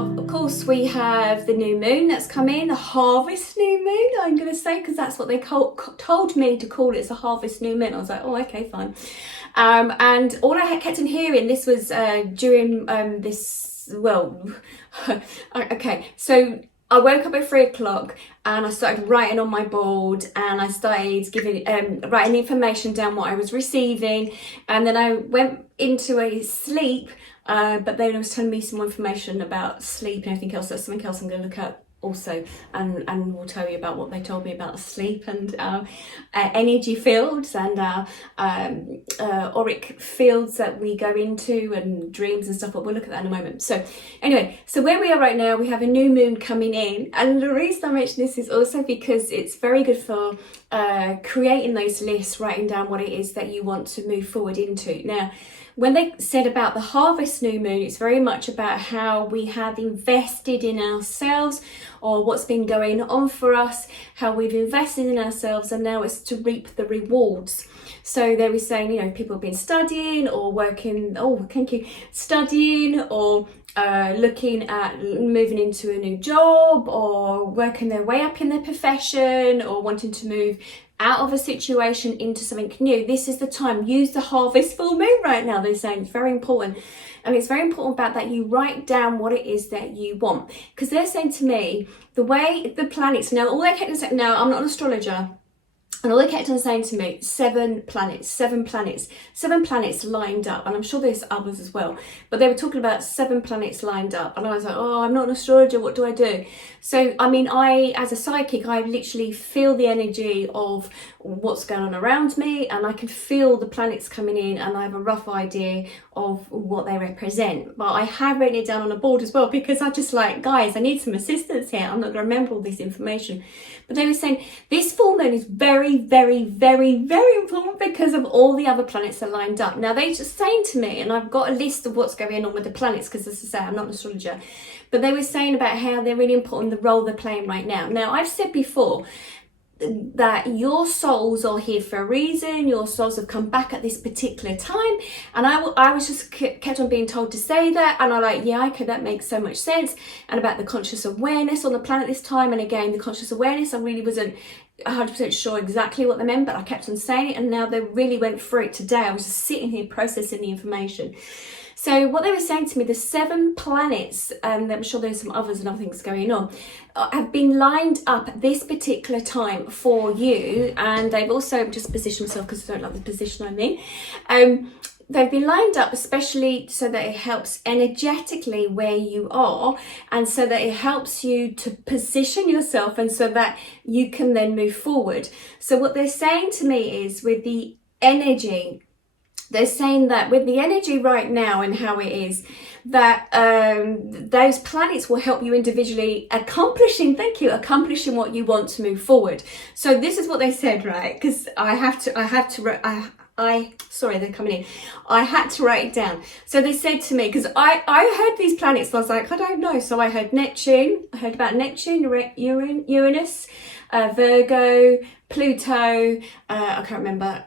of course, we have the new moon that's come in, the harvest new moon, I'm going to say, because that's what they told me to call it. It's a harvest new moon. I was like, oh, okay, fine. And all I kept on hearing, this was during this, well, okay, so I woke up at 3 o'clock and I started writing on my board, and I started giving writing information down what I was receiving, and then I went into a sleep, but then it was telling me some more information about sleep and everything else. That's something else I'm going to look at also, and we'll tell you about what they told me about sleep and energy fields and auric fields that we go into and dreams and stuff, but we'll look at that in a moment. So anyway, so where we are right now, we have a new moon coming in, and the reason I mention this is also because it's very good for creating those lists, writing down what it is that you want to move forward into. Now, when they said about the harvest new moon, it's very much about how we have invested in ourselves, or what's been going on for us, how we've invested in ourselves, and now it's to reap the rewards. So they were saying, you know, people have been studying or working, studying or looking at moving into a new job, or working their way up in their profession, or wanting to move out of a situation into something new. This is the time. Use the harvest full moon right now, they're saying. It's very important. And it's very important about that you write down what it is that you want. Because they're saying to me, the way the planets, now all they kept saying, now I'm not an astrologer, and all they kept on saying to me, 7 planets lined up. And I'm sure there's others as well, but they were talking about 7 planets lined up. And I was like, oh, I'm not an astrologer, what do I do? So, I mean, as a psychic, I literally feel the energy of what's going on around me, and I can feel the planets coming in, and I have a rough idea of what they represent. But I have written it down on a board as well, because I just like, guys, I need some assistance here. I'm not going to remember all this information. But they were saying this full moon is very, very, very, very important because of all the other planets that are lined up. Now, they're just saying to me, and I've got a list of what's going on with the planets, because as I say, I'm not an astrologer, but they were saying about how they're really important, the role they're playing right now. Now, I've said before that your souls are here for a reason. Your souls have come back at this particular time, and I was just kept on being told to say that, and I'm like, yeah, okay, that makes so much sense. And about the conscious awareness on the planet this time, and again, the conscious awareness, I really wasn't 100% sure exactly what they meant, but I kept on saying it, and now they really went through it today. I was just sitting here processing the information. So what they were saying to me, the 7 planets, and I'm sure there's some others and other things going on, have been lined up at this particular time for you. And they've also just positioned myself, because I don't like the position I'm in. They've been lined up especially so that it helps energetically where you are, and so that it helps you to position yourself, and so that you can then move forward. So what they're saying to me is, with the energy, they're saying that with the energy right now and how it is, that those planets will help you individually accomplishing what you want to move forward. So this is what they said, right? Because sorry, they're coming in. I had to write it down. So they said to me, because I heard these planets, and I was like, I don't know. So I heard Neptune, I heard about Neptune, Uranus, Virgo, Pluto, I can't remember.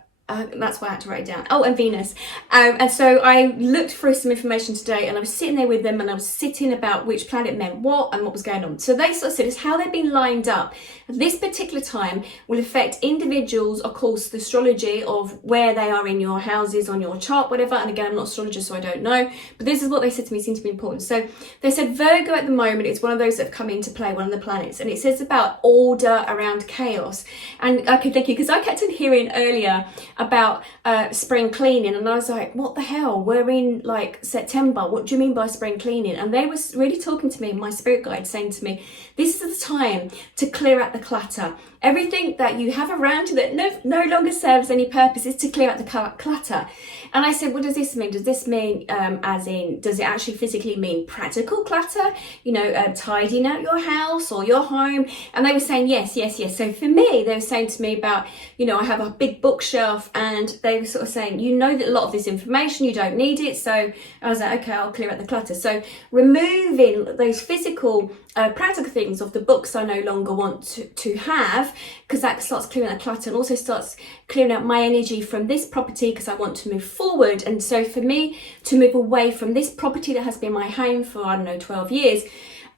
That's why I had to write it down. Oh, and Venus. And so I looked through some information today, and I was sitting there with them, and I was sitting about which planet meant what and what was going on. So they sort of said it's how they've been lined up at this particular time will affect individuals, of course, the astrology of where they are in your houses, on your chart, whatever. And again, I'm not an astrologer, so I don't know. But this is what they said to me, seemed to be important. So they said Virgo at the moment is one of those that have come into play, one of the planets. And it says about order around chaos. And I could thank you, because I kept on hearing earlier about spring cleaning, and I was like, what the hell, we're in like September, what do you mean by spring cleaning? And they was really talking to me, my spirit guide saying to me, this is the time to clear out the clutter. Everything that you have around you that no longer serves any purpose is to clear out the clutter. And I said, what does this mean? Does this mean as in, does it actually physically mean practical clutter? You know, tidying out your house or your home? And they were saying, yes. So for me, they were saying to me about, you know, I have a big bookshelf, and they were sort of saying, you know, that a lot of this information, you don't need it. So I was like, okay, I'll clear out the clutter. So removing those physical, practical things of the books I no longer want to have, life, because that starts clearing out clutter, and also starts clearing out my energy from this property because I want to move forward. And so for me to move away from this property that has been my home for, I don't know, 12 years,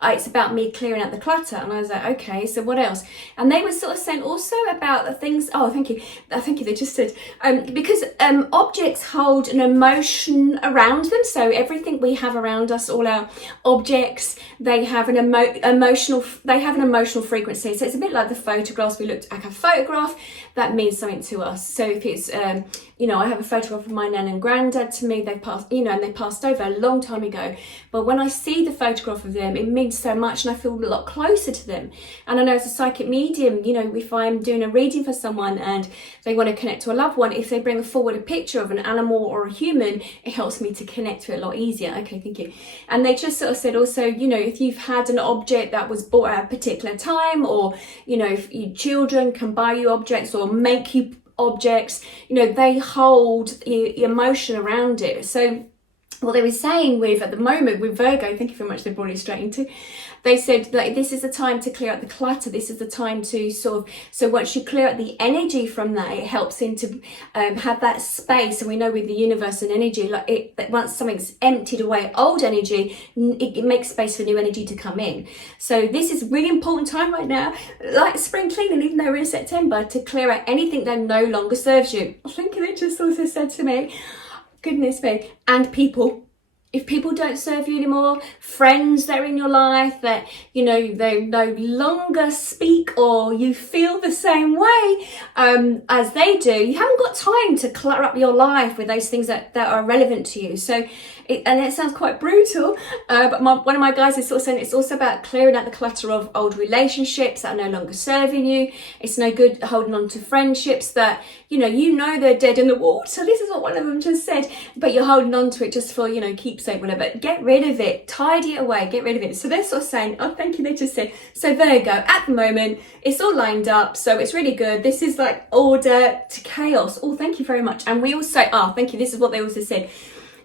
it's about me clearing out the clutter. And I was like, okay, so what else? And they were sort of saying also about the things, oh, thank you, they just said, because objects hold an emotion around them. So everything we have around us, all our objects, they have an emotional frequency. So it's a bit like the photographs we looked at. A photograph, that means something to us. So if it's, you know, I have a photograph of my nan and granddad. To me, they passed, you know, and they passed over a long time ago. But when I see the photograph of them, it means so much, and I feel a lot closer to them. And I know as a psychic medium, you know, if I'm doing a reading for someone and they want to connect to a loved one, if they bring forward a picture of an animal or a human, it helps me to connect to it a lot easier. Okay, thank you. And they just sort of said also, you know, if you've had an object that was bought at a particular time, or, you know, if your children can buy you objects or make you objects, you know, they hold the emotion around it. So what they were saying with, at the moment with Virgo, thank you very much, they brought it straight into, they said like this is the time to clear out the clutter. This is the time to sort of, so once you clear out the energy from that, it helps into have that space. And we know with the universe and energy, like it, that once something's emptied away old energy, it makes space for new energy to come in. So this is really important time right now, like spring cleaning, even though we're in September, to clear out anything that no longer serves you. I think it just also said to me, goodness me, and people. If people don't serve you anymore, friends that are in your life that, you know, they no longer speak or you feel the same way as they do, you haven't got time to clutter up your life with those things that are relevant to you. So, and it sounds quite brutal, but one of my guys is sort of saying it's also about clearing out the clutter of old relationships that are no longer serving you. It's no good holding on to friendships that, you know they're dead in the water. This is what one of them just said, but you're holding on to it just for, you know, keepsake, whatever. Get rid of it, tidy it away, get rid of it. So they're sort of saying, oh, thank you, they just said, so Virgo, at the moment, it's all lined up, so it's really good. This is like order to chaos. Oh, thank you very much. And we also, oh, thank you, this is what they also said.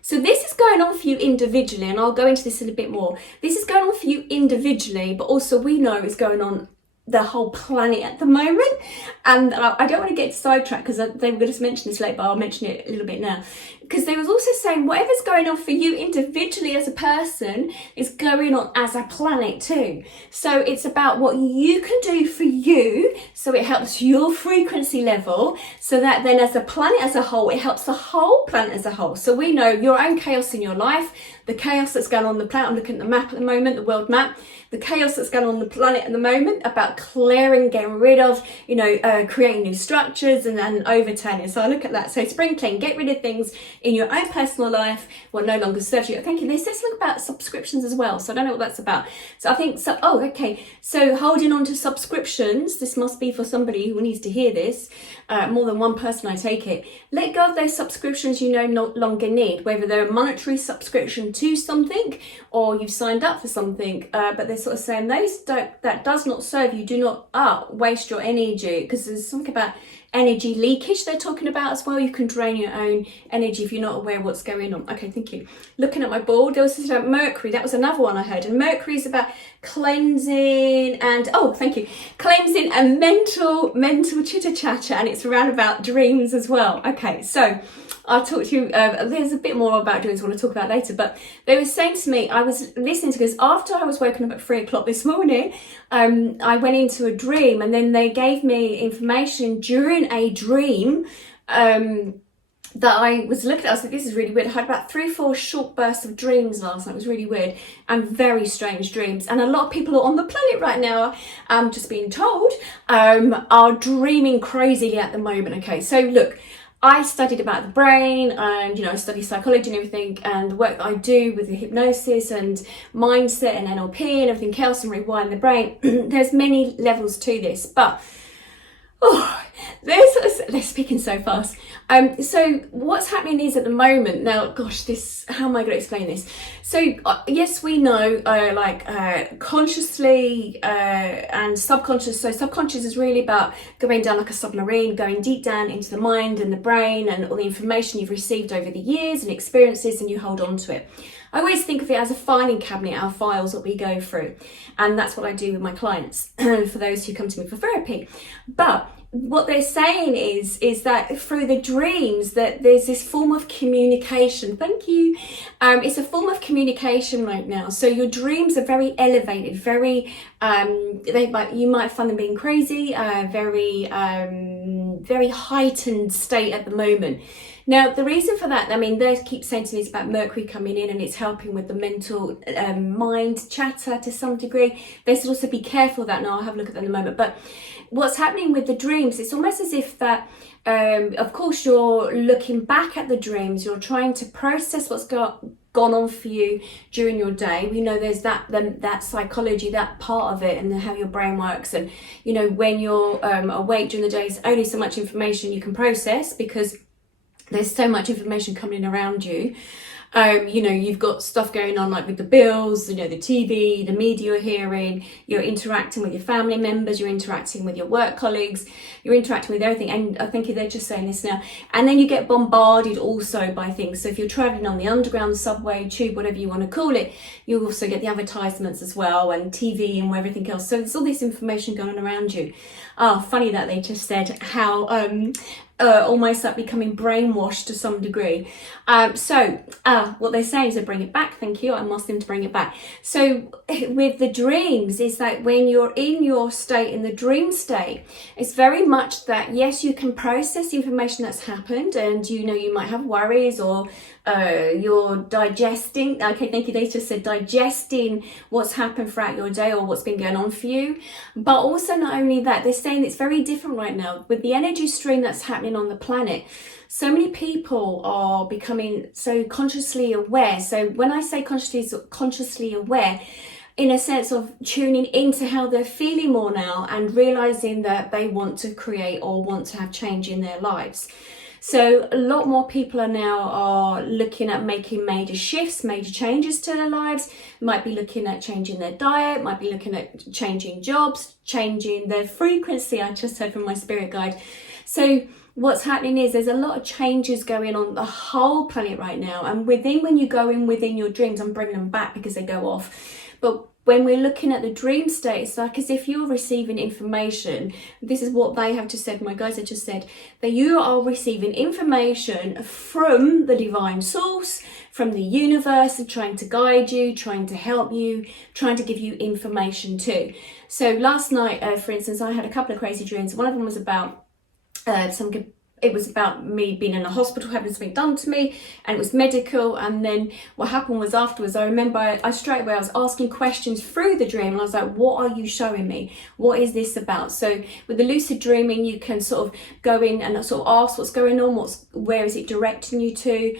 So this is going on for you individually, and I'll go into this in a bit more. This is going on for you individually, but also we know it's going on the whole planet at the moment. And I don't want to get sidetracked because they were going to mention this later, but I'll mention it a little bit now. Because they was also saying whatever's going on for you individually as a person is going on as a planet too. So it's about what you can do for you, so it helps your frequency level, so that then as a planet as a whole, it helps the whole planet as a whole. So we know your own chaos in your life, the chaos that's going on the planet. I'm looking at the map at the moment, the world map, the chaos that's going on the planet at the moment, about clearing, getting rid of, you know, creating new structures and then overturning. So I look at that. So spring clean, get rid of things in your own personal life what no longer serves you. Thank you. They said something about subscriptions as well, so I don't know what that's about. So I think, so, oh, okay. So holding on to subscriptions, this must be for somebody who needs to hear this, more than one person, I take it. Let go of those subscriptions you no longer need, whether they're a monetary subscription to something or you've signed up for something, but they're sort of saying that does not serve you. Do not waste your energy, because there's something about energy leakage they're talking about as well. You can drain your own energy if you're not aware what's going on. Okay, thank you. Looking at my board, there was this about Mercury. That was another one I heard. And Mercury is about cleansing and, oh, thank you, cleansing and mental chitter chatter, and it's around about dreams as well. Okay, so I'll talk to you, there's a bit more about dreams I want to talk about later, but they were saying to me, I was listening to this after I was woken up at 3 o'clock this morning. I went into a dream, and then they gave me information during a dream that I was looking at. I was like, this is really weird. I had about 3 or 4 short bursts of dreams last night. It was really weird and very strange dreams. And a lot of people on the planet right now, I'm just being told, are dreaming crazily at the moment. Okay, so look, I studied about the brain, and, you know, I study psychology and everything, and the work that I do with the hypnosis and mindset and NLP and everything else and rewiring the brain. There's many levels to this, but they're speaking so fast. So what's happening is at the moment now, gosh, how am I going to explain this? So yes, we know consciously and subconscious. So subconscious is really about going down like a submarine, going deep down into the mind and the brain and all the information you've received over the years and experiences, and you hold on to it. I always think of it as a filing cabinet, our files that we go through. And that's what I do with my clients, for those who come to me for therapy. But what they're saying is that through the dreams that there's this form of communication. Thank you. It's a form of communication right now. So your dreams are very elevated, very you might find them being crazy, very heightened state at the moment. Now, the reason for that, I mean, they keep saying to me it's about Mercury coming in and it's helping with the mental mind chatter to some degree. They should also be careful of that. Now, I'll have a look at that in a moment. But what's happening with the dreams, it's almost as if that, of course, you're looking back at the dreams. You're trying to process what's gone on for you during your day. We know there's that psychology, that part of it, and how your brain works. And, you know, when you're awake during the day, there's only so much information you can process because there's so much information coming around you. You know, you've got stuff going on like with the bills, you know, the TV, the media you're hearing, you're interacting with your family members, you're interacting with your work colleagues, you're interacting with everything. And I think they're just saying this now. And then you get bombarded also by things. So if you're traveling on the underground, subway, tube, whatever you want to call it, you also get the advertisements as well, and TV and everything else. So there's all this information going on around you. Funny that they just said how almost like becoming brainwashed to some degree. What they're saying is to bring it back. Thank you. I'm asking them to bring it back. So with the dreams, is that when you're in your state, in the dream state, it's very much that, yes, you can process the information that's happened, and you know, you might have worries, or you're digesting. Okay, thank you. They just said digesting what's happened throughout your day or what's been going on for you. But also, not only that, they're saying it's very different right now with the energy stream that's happening on the planet. So many people are becoming so consciously aware. So when I say consciously aware, in a sense of tuning into how they're feeling more now and realizing that they want to create or want to have change in their lives. So a lot more people are looking at making major shifts, major changes to their lives, might be looking at changing their diet, might be looking at changing jobs, changing their frequency. I just heard from my spirit guide. So what's happening is there's a lot of changes going on the whole planet right now. And when you go in within your dreams, I'm bringing them back because they go off. But when we're looking at the dream state, it's like as if you're receiving information. This is what they have just said, my guys have just said, that you are receiving information from the divine source, from the universe, and trying to guide you, trying to help you, trying to give you information too. So last night, for instance, I had a couple of crazy dreams. One of them was about it was about me being in a hospital, having something done to me, and it was medical. And then what happened was afterwards, I remember I straight away, I was asking questions through the dream, and I was like, what are you showing me? What is this about? So with the lucid dreaming, you can sort of go in and sort of ask what's going on, where is it directing you to,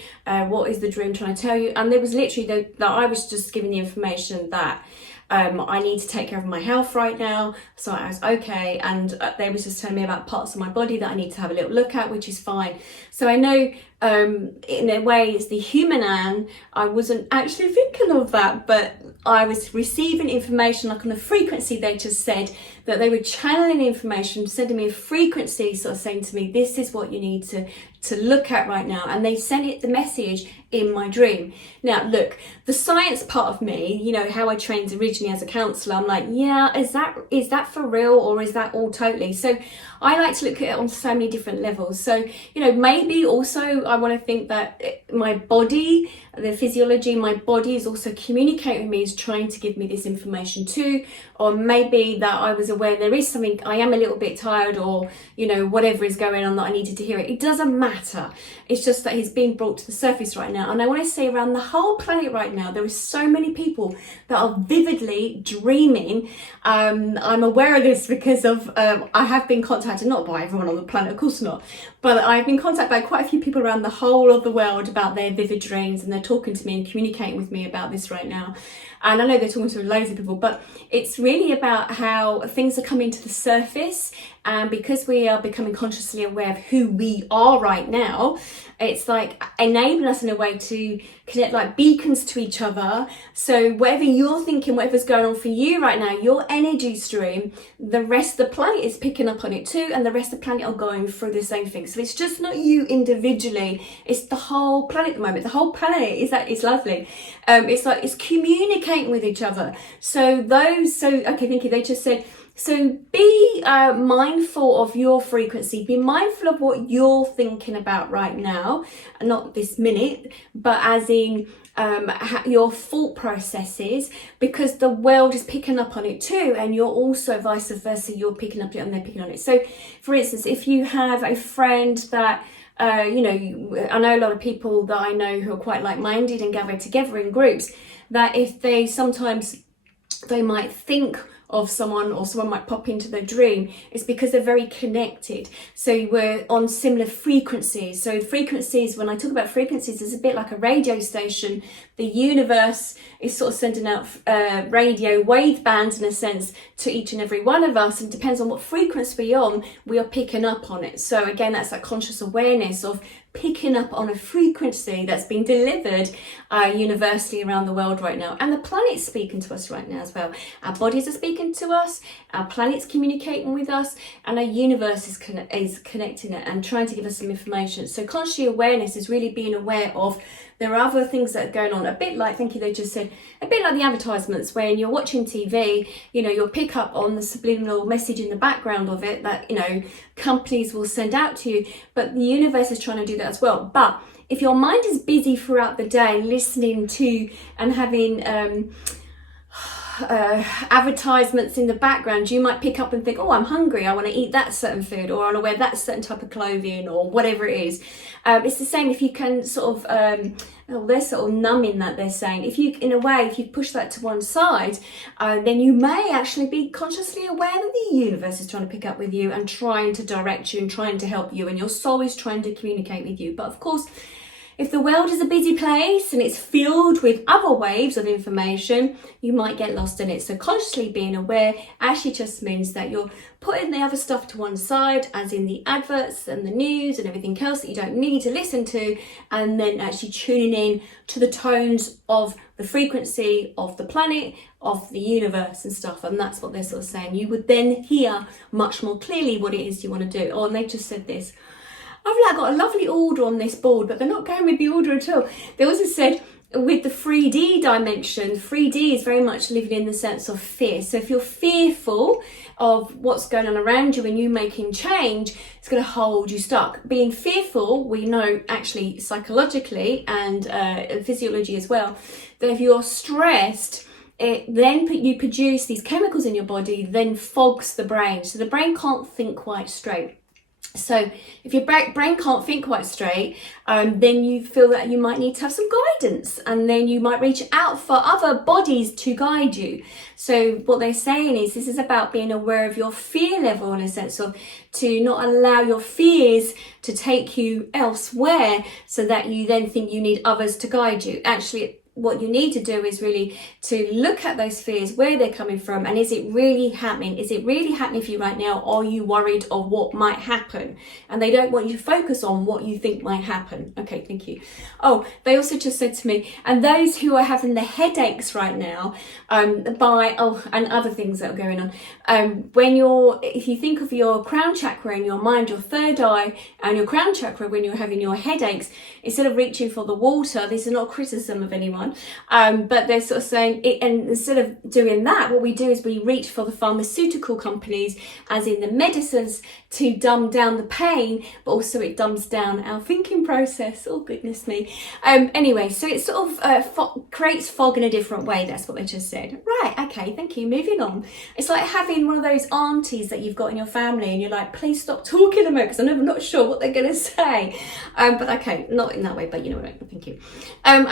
what is the dream trying to tell you? And there was literally that I was just giving the information that I need to take care of my health right now. So I was okay. And they was just telling me about parts of my body that I need to have a little look at, which is fine. So I know in a way it's the human Anne. I wasn't actually thinking of that, but I was receiving information like on a frequency. They just said that they were channeling information, sending me a frequency, sort of saying to me, this is what you need to look at right now. And they sent the message in my dream. Now, look, the science part of me, you know, how I trained originally as a counsellor, I'm like, yeah, is that for real, or is that all totally? So I like to look at it on so many different levels. So, you know, maybe also I want to think that my body, the physiology, my body is also communicating with me, is trying to give me this information too. Or maybe that I was aware there is something, I am a little bit tired, or, you know, whatever is going on that I needed to hear it. It doesn't matter. It's just that he's being brought to the surface right now. And I want to say around the whole planet right now, there is so many people that are vividly dreaming. I'm aware of this because of, I have been contacted, not by everyone on the planet, of course not, but I've been contacted by quite a few people around the whole of the world about their vivid dreams, and they're talking to me and communicating with me about this right now. And I know they're talking to loads of people, but it's really about how things are coming to the surface And because we are becoming consciously aware of who we are right now, it's like enabling us in a way to connect like beacons to each other. So whatever you're thinking, whatever's going on for you right now, your energy stream, the rest of the planet is picking up on it too, and the rest of the planet are going through the same thing. So it's just not you individually, it's the whole planet at the moment. The whole planet is that it's lovely. It's like it's communicating with each other. So okay, thank you. They just said, so be mindful of your frequency, be mindful of what you're thinking about right now, not this minute, but as in your thought processes, because the world is picking up on it too, and you're also vice versa, you're picking up on it and they're picking on it. So for instance, if you have a friend that I know a lot of people that I know who are quite like-minded and gather together in groups, that if they might think of someone, or someone might pop into their dream, it's because they're very connected. So we're on similar frequencies. So frequencies, when I talk about frequencies, it's a bit like a radio station. The universe is sort of sending out radio wave bands in a sense to each and every one of us, and it depends on what frequency we're on, we are picking up on it. So again, that's that conscious awareness of picking up on a frequency that's being delivered universally around the world right now. And the planet's speaking to us right now as well. Our bodies are speaking to us, our planet's communicating with us, and our universe is connecting it and trying to give us some information. So conscious awareness is really being aware of there are other things that are going on, a bit like, thank you, they just said, a bit like the advertisements. When you're watching TV, you'll pick up on the subliminal message in the background of it that, companies will send out to you, but the universe is trying to do that as well. But if your mind is busy throughout the day listening to and having advertisements in the background, you might pick up and think, oh, I'm hungry, I want to eat that certain food, or I want to wear that certain type of clothing, or whatever it is. It's the same if you can sort of they're sort of numbing that, they're saying, if you push that to one side, then you may actually be consciously aware that the universe is trying to pick up with you and trying to direct you and trying to help you, and your soul is trying to communicate with you. But of course, if the world is a busy place and it's filled with other waves of information, you might get lost in it. So consciously being aware actually just means that you're putting the other stuff to one side, as in the adverts and the news and everything else that you don't need to listen to, and then actually tuning in to the tones of the frequency of the planet, of the universe and stuff. And that's what they're sort of saying. You would then hear much more clearly what it is you want to do. Oh, and they just said this. I've got a lovely order on this board, but they're not going with the order at all. They also said with the 3D dimension, 3D is very much living in the sense of fear. So if you're fearful of what's going on around you and you making change, it's going to hold you stuck. Being fearful, we know actually psychologically and physiology as well, that if you're stressed, then you produce these chemicals in your body, then fogs the brain. So the brain can't think quite straight. So if your brain can't think quite straight, then you feel that you might need to have some guidance, and then you might reach out for other bodies to guide you. So what they're saying is this is about being aware of your fear level, in a sense of to not allow your fears to take you elsewhere so that you then think you need others to guide you. Actually, what you need to do is really to look at those fears, where they're coming from, and is it really happening? Is it really happening for you right now? Or are you worried of what might happen? And they don't want you to focus on what you think might happen. Okay, thank you. Oh, they also just said to me, and those who are having the headaches right now, and other things that are going on, if you think of your crown chakra in your mind, your third eye and your crown chakra, when you're having your headaches, instead of reaching for the water, this is not criticism of anyone, but they're sort of saying it, and instead of doing that, what we do is we reach for the pharmaceutical companies, as in the medicines, to dumb down the pain, but also it dumbs down our thinking process. Oh goodness me. Anyway, so it sort of creates fog in a different way. That's what they just said. Right, okay, thank you. Moving on. It's like having one of those aunties that you've got in your family and you're like, please stop talking a minute because I'm not sure what they're going to say. But okay, not in that way, but you know what I mean. Thank you.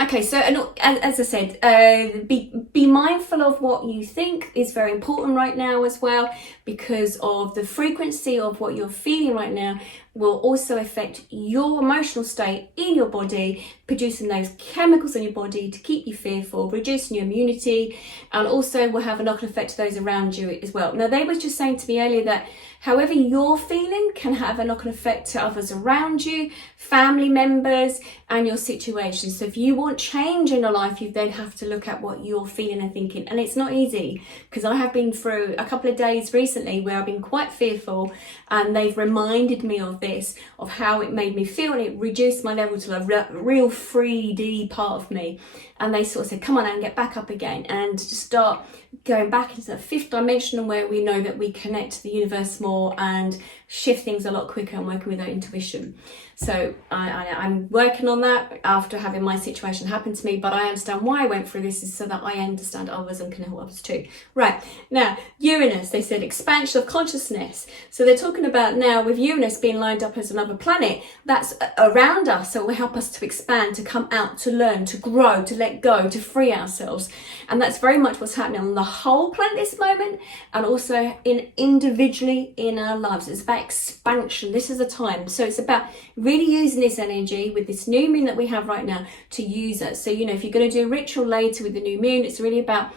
Okay, so as I said, be mindful of what you think is very important right now as well, because of the frequency of what you're feeling right now. will also affect your emotional state in your body, producing those chemicals in your body to keep you fearful, reducing your immunity, and also will have a knock-on effect to those around you as well. Now, they were just saying to me earlier that however you're feeling can have a knock-on effect to others around you, family members, and your situation. So if you want change in your life, you then have to look at what you're feeling and thinking. And it's not easy, because I have been through a couple of days recently where I've been quite fearful, and they've reminded me of this, of how it made me feel, and it reduced my level to a real 3D part of me. And they sort of said, come on and get back up again, and just start going back into the fifth dimension, where we know that we connect to the universe more and shift things a lot quicker and working with our intuition. So I'm working on that after having my situation happen to me, but I understand why I went through this is so that I understand others and can help others too. Right, now Uranus, they said expansion of consciousness. So they're talking about now with Uranus being lined up as another planet that's around us, so it will help us to expand, to come out, to learn, to grow, to let go, to free ourselves. And that's very much what's happening on the whole planet this moment, and also individually in our lives. It's about expansion. This is a time, so it's about really using this energy with this new moon that we have right now to use it. So, if you're going to do a ritual later with the new moon, it's really about,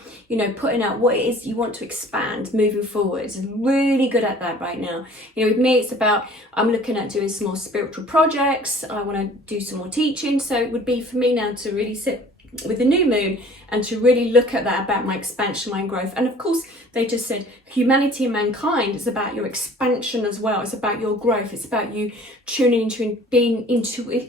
putting out what it is you want to expand moving forward. It's really good at that right now. With me, it's about, I'm looking at doing some more spiritual projects. I want to do some more teaching. So it would be for me now to really sit with the new moon and to really look at that, about my expansion, my growth. And of course, they just said humanity and mankind is about your expansion as well. It's about your growth. It's about you tuning into and being intuitive.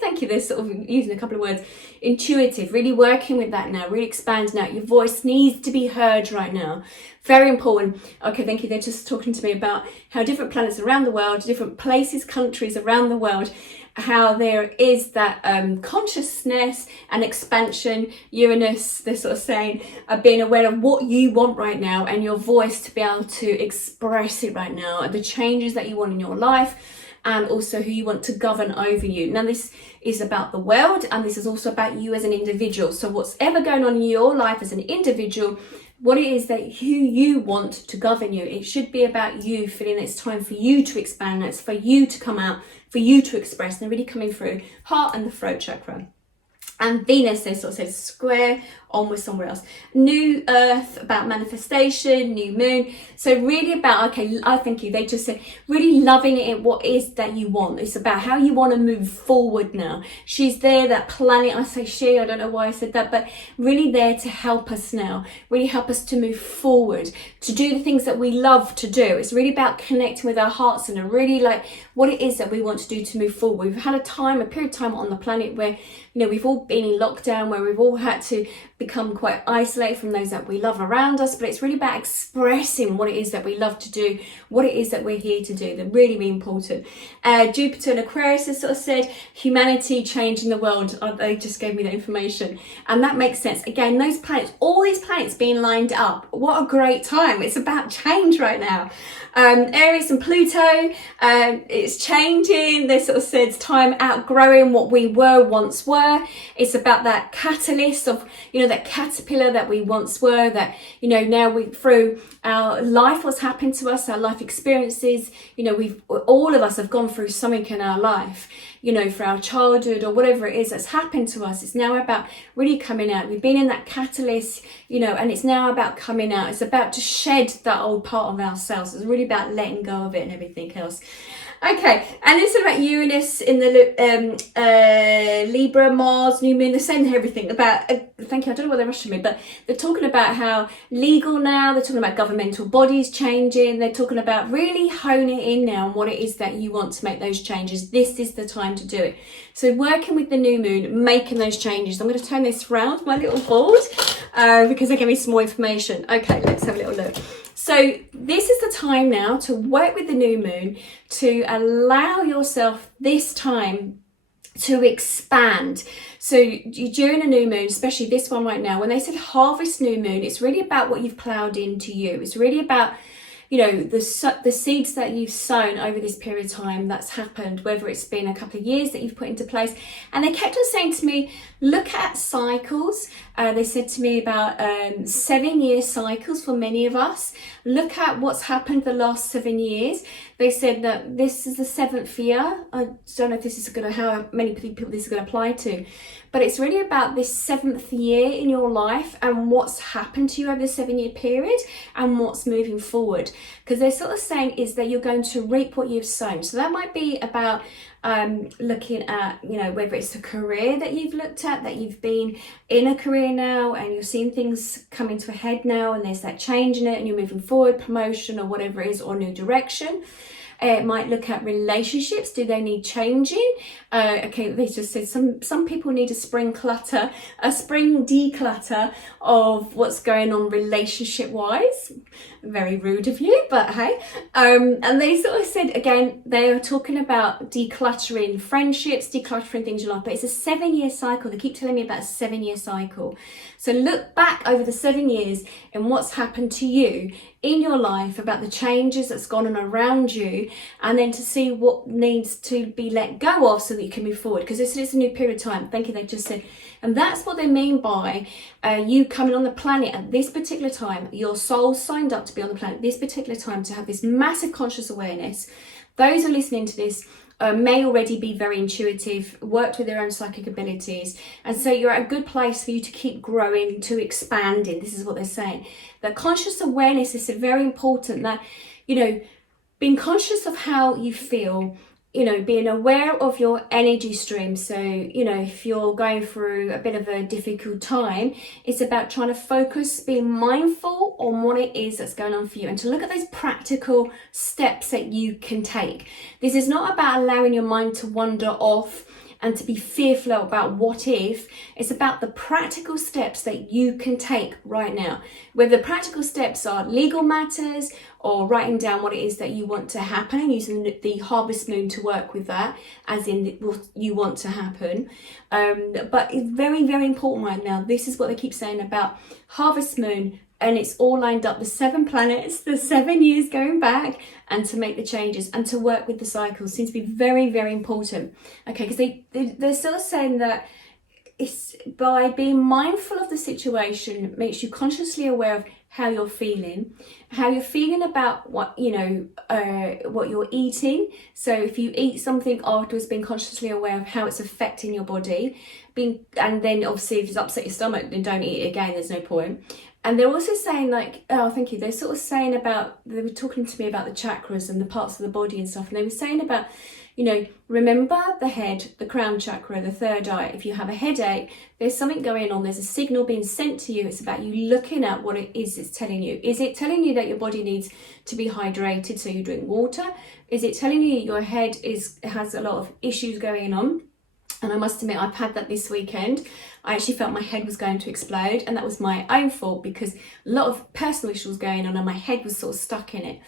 Thank you. They're sort of using a couple of words. Intuitive, really working with that now, really expanding out. Your voice needs to be heard right now. Very important. Okay, thank you. They're just talking to me about how different planets around the world, different places, countries around the world, how there is that consciousness and expansion. Uranus, they're sort of saying, being aware of what you want right now and your voice to be able to express it right now, and the changes that you want in your life, and also who you want to govern over you. Now, this is about the world, and this is also about you as an individual. So what's ever going on in your life as an individual, what it is that who you want to govern you. It should be about you feeling it's time for you to expand, it's for you to come out, for you to express, and really coming through heart and the throat chakra. And Venus, they sort of says square on with somewhere else. New Earth, about manifestation, new moon. So really about, okay, I thank you. They just said really loving it, what is that you want. It's about how you want to move forward now. She's there, that planet, I say she, I don't know why I said that, but really there to help us now, really help us to move forward, to do the things that we love to do. It's really about connecting with our hearts and really like what it is that we want to do to move forward. We've had a period of time on the planet where, we've all been in lockdown, where we've all had to become quite isolated from those that we love around us, but it's really about expressing what it is that we love to do, what it is that we're here to do. They're really, really important. Jupiter and Aquarius has sort of said humanity changing the world. They just gave me that information, and that makes sense. Again, those planets, all these planets being lined up, what a great time. It's about change right now. Aries and Pluto, it's changing. They sort of said it's time outgrowing what we once were. It's about that catalyst of, that caterpillar that we once were, that, now we, through our life, what's happened to us, our life experiences, all of us have gone through something in our life, for our childhood or whatever it is that's happened to us. It's now about really coming out. We've been in that catalyst, and it's now about coming out. It's about to shed that old part of ourselves. It's really about letting go of it and everything else. Okay, and it's about Uranus in the Libra, Mars, new moon. They're saying everything about, thank you, I don't know what they're rushing me, but they're talking about how legal now, they're talking about governmental bodies changing, they're talking about really honing in now on what it is that you want to make those changes. This is the time to do it. So working with the new moon, making those changes. I'm going to turn this round, my little board, because they gave me some more information. Okay, let's have a little look. So this is the time now to work with the new moon, to allow yourself this time to expand. So during a new moon, especially this one right now, when they said harvest new moon, it's really about what you've ploughed into you. It's really about, the seeds that you've sown over this period of time that's happened, whether it's been a couple of years that you've put into place. And they kept on saying to me, look at cycles They said to me about 7-year cycles for many of us. Look at what's happened the last 7 years. They said that this is the 7th year. I don't know if this is going to, how many people this is going to apply to, but it's really about this 7th year in your life and what's happened to you over the 7-year period and what's moving forward. Because they're sort of saying is that you're going to reap what you've sown. So that might be about looking at, you know, whether it's a career that you've looked at, that you've been in a career now and you're seeing things coming to a head now and there's that change in it and you're moving forward, promotion or whatever it is, or new direction. It might look at relationships. Do they need changing? Okay, they just said some people need a spring declutter of what's going on relationship wise. Very rude of you, but hey. And they sort of said, again, they are talking about decluttering friendships, decluttering things in your life, but it's a 7-year cycle. They keep telling me about a 7-year cycle. So look back over the 7 years and what's happened to you in your life, about the changes that's gone on around you, and then to see what needs to be let go of so that you can move forward, because this is a new period of time. Thank you, they just said. And that's what they mean by you coming on the planet at this particular time. Your soul signed up to be on the planet at this particular time to have this massive conscious awareness. Those who are listening to this may already be very intuitive, worked with their own psychic abilities, and so you're at a good place for you to keep growing, to expanding. This is what they're saying. That conscious awareness is very important, that, you know, being conscious of how you feel, you know, being aware of your energy stream. So, you know, if you're going through a bit of a difficult time, it's about trying to focus, being mindful on what it is that's going on for you, and to look at those practical steps that you can take. This is not about allowing your mind to wander off and to be fearful about what if. It's about the practical steps that you can take right now. Whether the practical steps are legal matters or writing down what it is that you want to happen and using the harvest moon to work with that, as in what you want to happen. But it's very, very important right now. This is what they keep saying about harvest moon, and it's all lined up, the 7 planets, the 7 years going back, and to make the changes and to work with the cycles seems to be very, very important. Okay, because they're still saying that it's by being mindful of the situation, it makes you consciously aware of how you're feeling about what, you know, what you're eating. So if you eat something afterwards, being consciously aware of how it's affecting your body, and then obviously if it's upset your stomach, then don't eat it again, there's no point. And they're also saying, like, oh, thank you, they're sort of saying about, they were talking to me about the chakras and the parts of the body and stuff, and they were saying about, you know, remember the head, the crown chakra, the third eye. If you have a headache, there's something going on, there's a signal being sent to you. It's about you looking at what it is it's telling you. Is it telling you that your body needs to be hydrated, so you drink water? Is it telling you your head has a lot of issues going on? And I must admit, I've had that this weekend. I actually felt my head was going to explode, and that was my own fault because a lot of personal issues going on and my head was sort of stuck in it.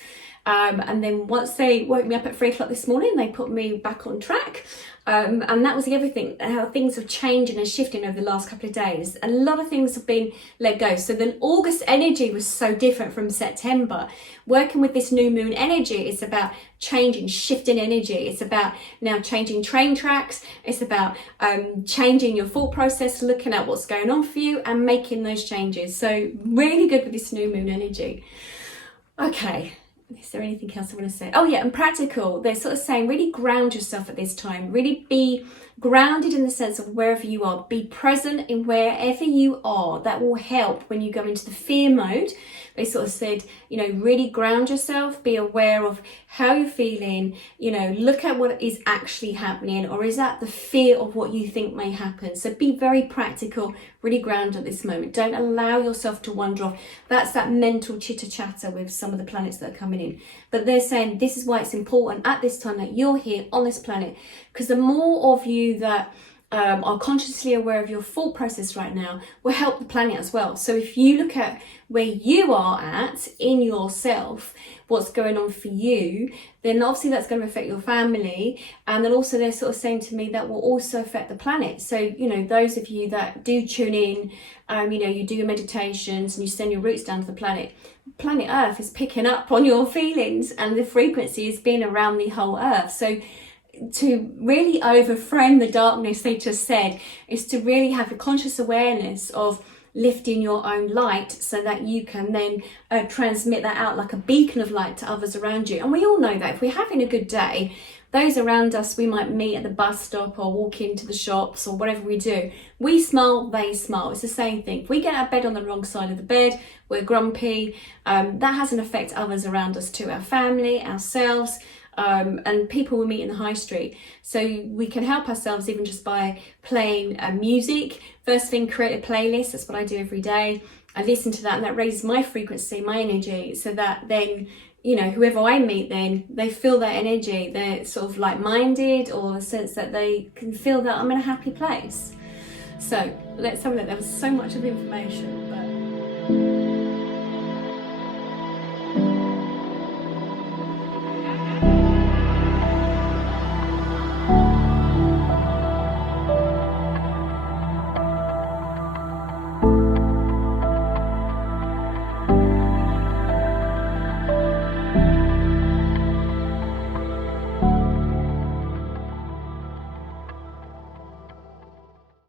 And then once they woke me up at 3 o'clock this morning, they put me back on track. And that was everything, how things have changed and shifting over the last couple of days. A lot of things have been let go. So the August energy was so different from September. Working with this new moon energy, it's about changing, shifting energy. It's about now changing train tracks. It's about changing your thought process, looking at what's going on for you and making those changes. So really good with this new moon energy. Okay. Is there anything else I want to say? Oh yeah, and practical. They're sort of saying really ground yourself at this time. Really be grounded in the sense of wherever you are. Be present in wherever you are. That will help when you go into the fear mode. They sort of said, you know, really ground yourself. Be aware of how you're feeling. You know, look at what is actually happening, or is that the fear of what you think may happen? So be very practical, really ground at this moment. Don't allow yourself to wander off. That's that mental chitter chatter with some of the planets that are coming in. But they're saying this is why it's important at this time that you're here on this planet, because the more of you that are consciously aware of your thought process right now will help the planet as well. So if you look at where you are at in yourself, what's going on for you, then obviously that's going to affect your family, and then also they're sort of saying to me that will also affect the planet. So, you know, those of you that do tune in, you know, you do your meditations and you send your roots down to the planet Earth is picking up on your feelings, and the frequency is being around the whole Earth. So to really overframe the darkness they just said is to really have a conscious awareness of lifting your own light so that you can then transmit that out like a beacon of light to others around you. And we all know that if we're having a good day, those around us, we might meet at the bus stop or walk into the shops or whatever we do. We smile, they smile. It's the same thing. If we get out of bed on the wrong side of the bed, we're grumpy, that has an effect others around us too, our family, ourselves, and people we meet in the high street. So we can help ourselves even just by playing music. First thing, create a playlist. That's what I do every day. I listen to that and that raises my frequency, my energy, so that then, you know, whoever I meet then, they feel that energy. They're sort of like-minded, or a sense that they can feel that I'm in a happy place. So let's have a look. There was so much of information.